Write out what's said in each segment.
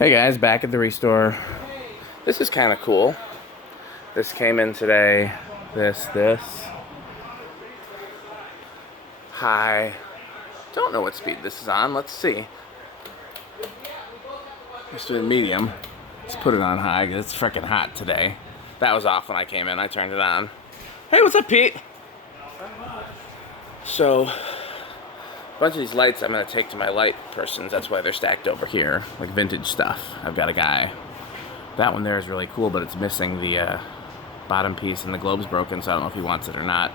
Hey guys, back at the restore. This is kind of cool. This came in today. This. High. Don't know what speed this is on. Let's see. Let's do it medium. Let's put it on high because it's freaking hot today. That was off when I came in. I turned it on. Hey, what's up, Pete? So, a bunch of these lights I'm going to take to my light persons. That's why they're stacked over here, like vintage stuff. I've got a guy. That one there is really cool, but it's missing the bottom piece and the globe's broken, so I don't know if he wants it or not.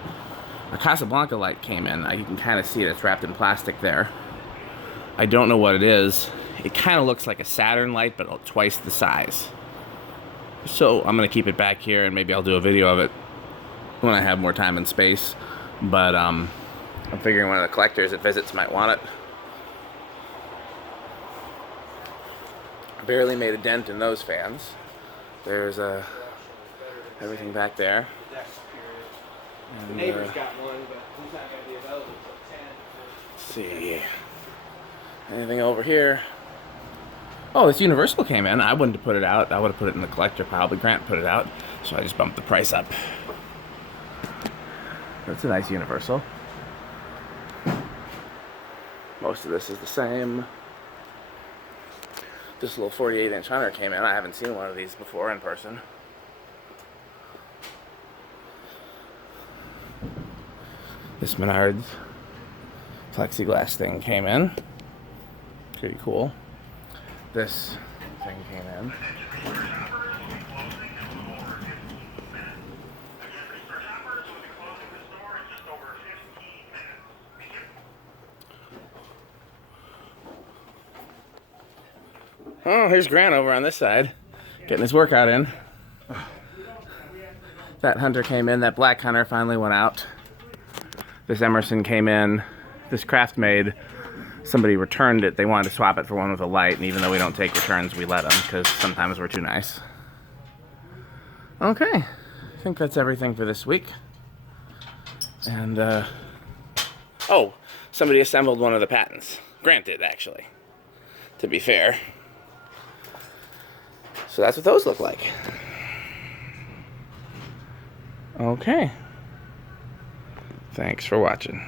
A Casablanca light came in. You can kind of see it. It's wrapped in plastic there. I don't know what it is. It kind of looks like a Saturn light, but twice the size. So I'm going to keep it back here, and maybe I'll do a video of it when I have more time and space. But I'm figuring one of the collectors that visits might want it. Barely made a dent in those fans. There's everything back there. And, the neighbor's got one, but he's not going to be available until 10. Let's see. Anything over here? Oh, this Universal came in. I wouldn't have put it out. I would have put it in the collector pile, but Grant put it out. So I just bumped the price up. That's a nice Universal. Most of this is the same. This little 48-inch Hunter came in. I haven't seen one of these before in person. This Menards plexiglass thing came in. Pretty cool. This thing came in. Oh, here's Grant over on this side, getting his workout in. That Hunter came in. That black Hunter finally went out. This Emerson came in. This Craft Made, somebody returned it. They wanted to swap it for one with a light, and even though we don't take returns, we let them, because sometimes we're too nice. Okay, I think that's everything for this week. And, oh, somebody assembled one of the patents. Grant did, actually, to be fair. So that's what those look like. Okay. Thanks for watching.